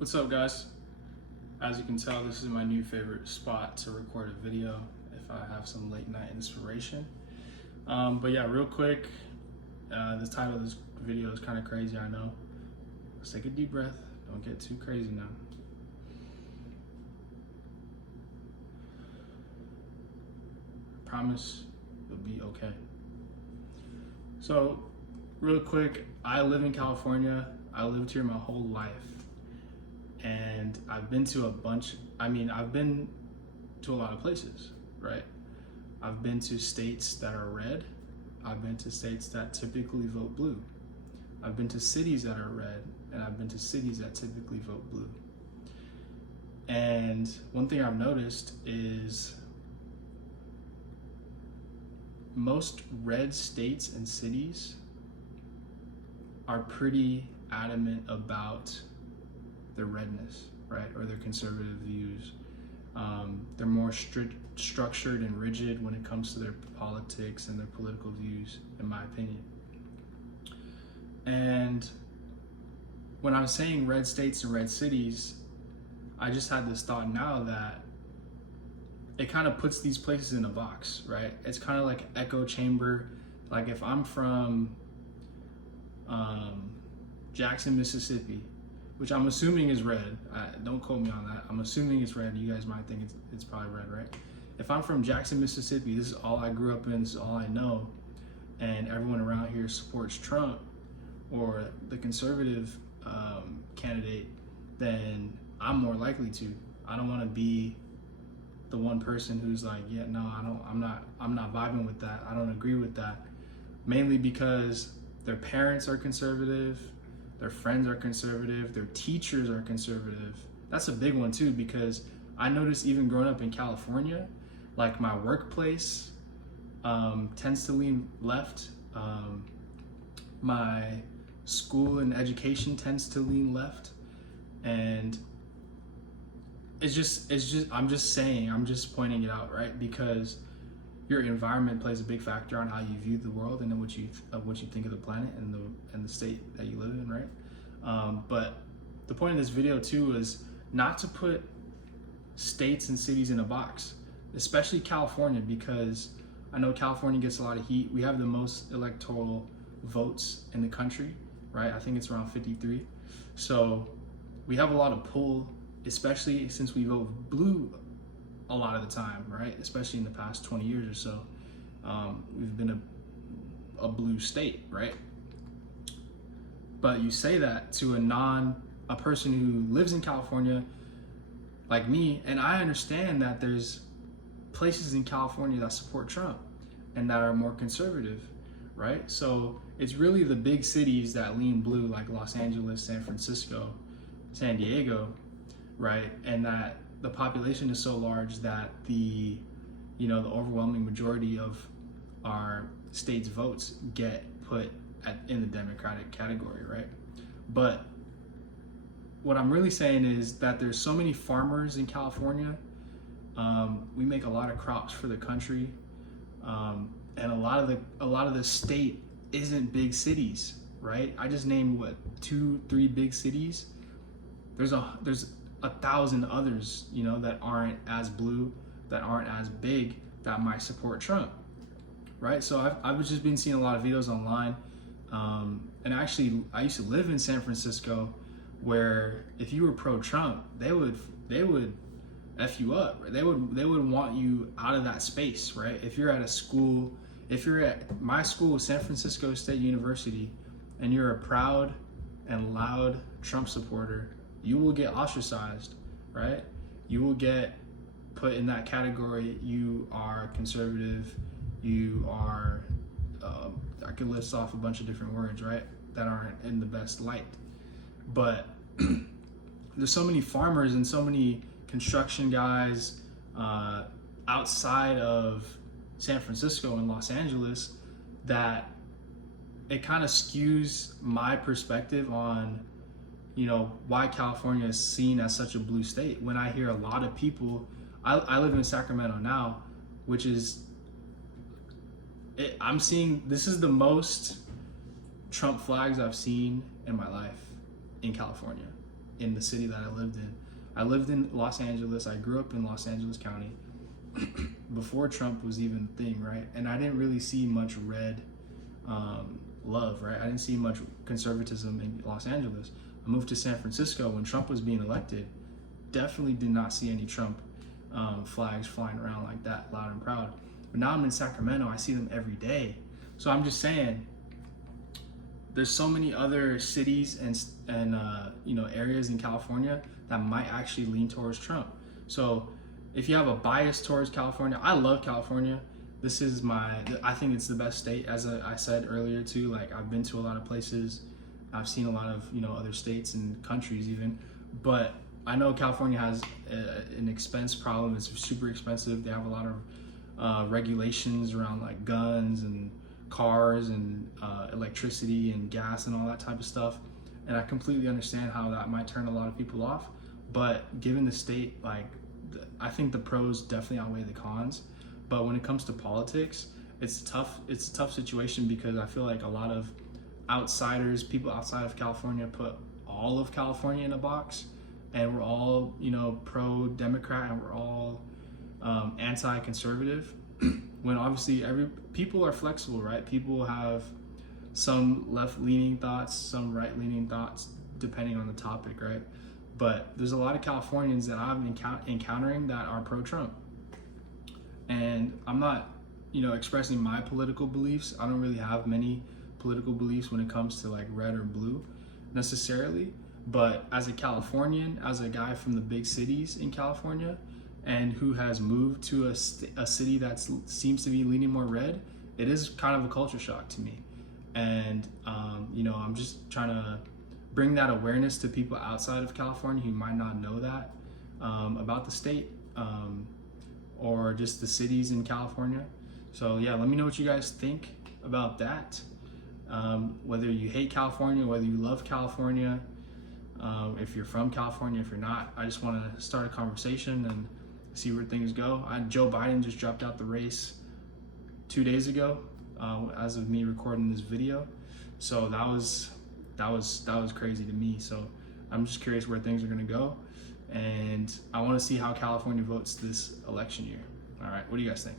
What's up, guys? As you can tell, this is my new favorite spot to record a video if I have some late night inspiration. But yeah, real quick, the title of this video is kind of crazy, I know. Let's take a deep breath. Don't get too crazy now. I promise you'll be okay. So, real quick, I live in California. I lived here my whole life. And I've been to I've been to a lot of places, right? I've been to states that are red. I've been to states that typically vote blue. I've been to cities that are red, and I've been to cities that typically vote blue. And one thing I've noticed is most red states and cities are pretty adamant about their redness, right? Or their conservative views. They're more structured and rigid when it comes to their politics and their political views, in my opinion. And when I'm saying red states and red cities, I just had this thought now that it kind of puts these places in a box, right? It's kind of like echo chamber. Like if I'm from Jackson, Mississippi, which I'm assuming is red. Don't quote me on that. I'm assuming it's red. You guys might think it's probably red, right? If I'm from Jackson, Mississippi, this is all I grew up in, this is all I know, and everyone around here supports Trump or the conservative candidate, then I'm more likely to. I don't want to be the one person who's like, yeah, no, I'm not vibing with that. I don't agree with that. Mainly because their parents are conservative, their friends are conservative, their teachers are conservative. That's a big one too, because I noticed even growing up in California, like my workplace tends to lean left. My school and education tends to lean left. And I'm just pointing it out, right? Because your environment plays a big factor on how you view the world and what you think of the planet and the state that you live in, right? But the point of this video too is not to put states and cities in a box, especially California, because I know California gets a lot of heat. We have the most electoral votes in the country, right? I think it's around 53. So we have a lot of pull, especially since we vote blue a lot of the time, right? Especially in the past 20 years or so. We've been a blue state, right? But you say that to a person who lives in California like me, and I understand that there's places in California that support Trump and that are more conservative, right? So it's really the big cities that lean blue, like Los Angeles, San Francisco, San Diego, right? And that the population is so large that the overwhelming majority of our state's votes get put in the Democratic category, right? But what I'm really saying is that there's so many farmers in California. We make a lot of crops for the country, and a lot of the state isn't big cities, right? I just named 2-3 big cities. There's 1,000 others, that aren't as blue, that aren't as big, that might support Trump, right? So I've just been seeing a lot of videos online, and actually I used to live in San Francisco, where if you were pro-Trump, they would F you up, right? They would want you out of that space, right? If you're at my school, San Francisco State University, and you're a proud and loud Trump supporter, you will get ostracized, right? You will get put in that category. You are conservative. You are, I could list off a bunch of different words, right? That aren't in the best light. But there's so many farmers and so many construction guys outside of San Francisco and Los Angeles that it kind of skews my perspective on why California is seen as such a blue state. When I hear a lot of people, I live in Sacramento now, which is, I'm seeing, this is the most Trump flags I've seen in my life in California. in the city that I lived in. I lived in Los Angeles. I grew up in Los Angeles County before Trump was even a thing, right? And I didn't really see much red love, right? I didn't see much conservatism in Los Angeles. I moved to San Francisco when Trump was being elected. Definitely did not see any Trump flags flying around like that, loud and proud. But now I'm in Sacramento. I see them every day. So I'm just saying, there's so many other cities and areas in California that might actually lean towards Trump. So if you have a bias towards California, I love California. This is I think it's the best state. As I said earlier too, like I've been to a lot of places. I've seen a lot of, other states and countries even, but I know California has an expense problem. It's super expensive. They have a lot of regulations around like guns and cars and electricity and gas and all that type of stuff. And I completely understand how that might turn a lot of people off. But given the state, I think the pros definitely outweigh the cons. But when it comes to politics, it's tough. It's a tough situation because I feel like a lot of outsiders, people outside of California, put all of California in a box, and we're all, pro-Democrat, and we're all anti-conservative. When obviously people are flexible, right? People have some left-leaning thoughts, some right-leaning thoughts, depending on the topic, right? But there's a lot of Californians that I'm encountering that are pro-Trump. And I'm not, expressing my political beliefs. I don't really have many political beliefs when it comes to like red or blue necessarily. But as a Californian, as a guy from the big cities in California, and who has moved to a city that seems to be leaning more red, it is kind of a culture shock to me. And, I'm just trying to bring that awareness to people outside of California who might not know that about the state or just the cities in California. So yeah, let me know what you guys think about that. Whether you hate California, whether you love California, if you're from California, if you're not. I just want to start a conversation and see where things go. Joe Biden just dropped out the race 2 days ago, as of me recording this video. So that was crazy to me. So I'm just curious where things are going to go, and I want to see how California votes this election year. All right, what do you guys think?